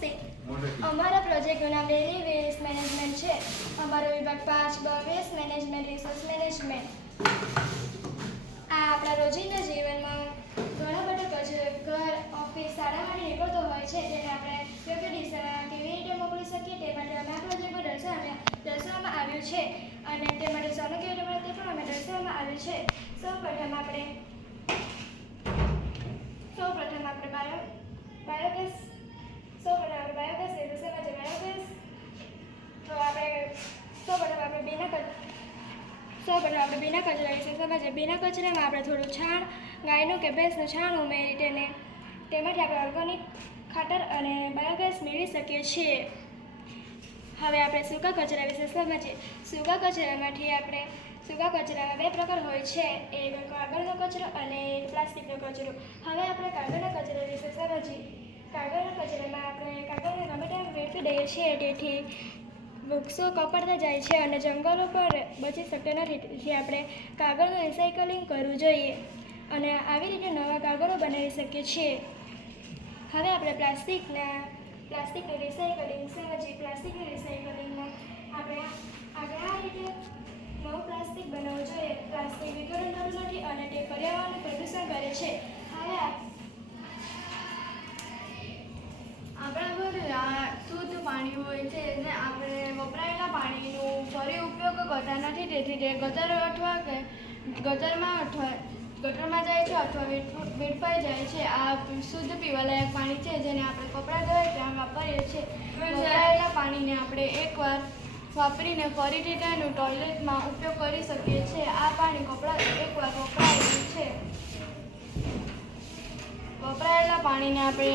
અમારા પ્રોજેક્ટનું નામ ડેલી વેસ્ટ મેનેજમેન્ટ છે. અમારો વિભાગ 5 વેસ્ટ મેનેજમેન્ટ, રિસોર્સ મેનેજમેન્ટ. આ આપણા રોજિંદા જીવનમાં ઘણો બધો કચરો ઘર, ઓફિસ, શાળામાંથી નીકળતો હોય છે, જેને આપણે યોગ્ય દિશામાં કેવી રીતે મોકલી શકીએ તે માટે અમે આ પ્રોજેક્ટમાં દર્શાવવામાં આવ્યું છે. અને તે માટે સોનું કેવી રીતે મળે તે પણ અમે દર્શાવવામાં આવ્યું છે. સૌપ્રથમ આપણે બાયોગેસ ભીના કચરા વિશે સમજીએ. ભીના કચરામાં આપણે થોડું છાણ, ગાયનું કે ભેંસનું છાણ ઉમેરી તેમાંથી આપણે ઓર્ગેનિક ખાતર અને બાયોગેસ મેળવી શકીએ છીએ. હવે આપણે સૂકા કચરા વિશે સમજીએ. સૂકા કચરામાં બે પ્રકાર હોય છે, એક કાગળનો કચરો અને પ્લાસ્ટિકનો કચરો. હવે આપણે કાગળના કચરા વિશે સમજીએ. કાગળના કચરામાં આપણે કાગળને ગમે તેમ વેડફી દઈએ છીએ, તેથી વૃક્ષો કપાતા જાય છે અને જંગલો પણ બચી શકતા નથી. તેથી આપણે કાગળનું રિસાયકલિંગ કરવું જોઈએ અને આવી રીતે નવા કાગળો બનાવી શકીએ છીએ. હવે આપણે પ્લાસ્ટિકનું રિસાયકલિંગ સમજીએ. પ્લાસ્ટિકનું રિસાયકલિંગમાં આપણે આગળ આ રીતે નવું પ્લાસ્ટિક બનાવવું જોઈએ. પ્લાસ્ટિક વિઘટનકારી નથી અને તે પર્યાવરણનું પ્રદૂષણ કરે છે. હવે આપણા ઘરે શુદ્ધ પાણી હોય છે અને આપણે વપરાયેલા પાણીનો ફરી ઉપયોગ કરતા નથી, તેથી તે ગટરમાં જાય છે અથવા વેડફાઈ જાય છે. આ શુદ્ધ પીવાલાયક પાણી છે, જેને આપણે કપડાં ધોઈએ ત્યાં વાપરીએ છીએ. વપરાયેલા પાણીને આપણે એકવાર વાપરીને ફરીથી તેનું ટોયલેટમાં ઉપયોગ કરી શકીએ છીએ. આ પાણી એકવાર વપરાયેલું છે. વપરાયેલા પાણીને આપણે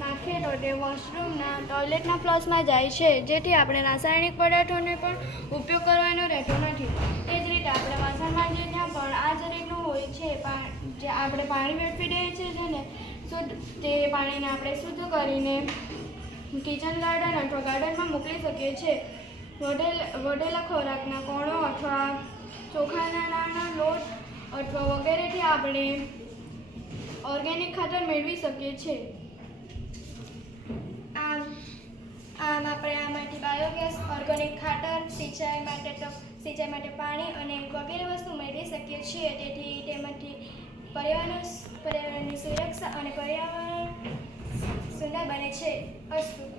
નાખીએ તો તે વોશરૂમના ટોયલેટના ફ્લશમાં જાય છે, જેથી આપણે રાસાયણિક પદાર્થોને પણ ઉપયોગ કરવાનો રહેતો નથી. તે જ રીતે આપણે વાસણ માંજીએ ત્યાં પણ આ જ રીતનું હોય છે. જે આપણે પાણી વેડફી દઈએ છીએ તે પાણીને આપણે શુદ્ધ કરીને કિચન ગાર્ડન અથવા ગાર્ડનમાં મોકલી શકીએ છીએ. વધેલા ખોરાકના કણો અથવા ચોખાના નાના લોટ અથવા વગેરેથી આપણે ઓર્ગેનિક ખાતર મેળવી શકીએ છીએ. આમ આપણે આમાંથી બાયોગેસ, ઓર્ગેનિક ખાતર, સિંચાઈ માટે પાણી અને વગેરે વસ્તુ મેળવી શકીએ છીએ. તેથી તેમાંથી પર્યાવરણની સુરક્ષા અને પર્યાવરણ સુંદર બને છે. અસ્તુ.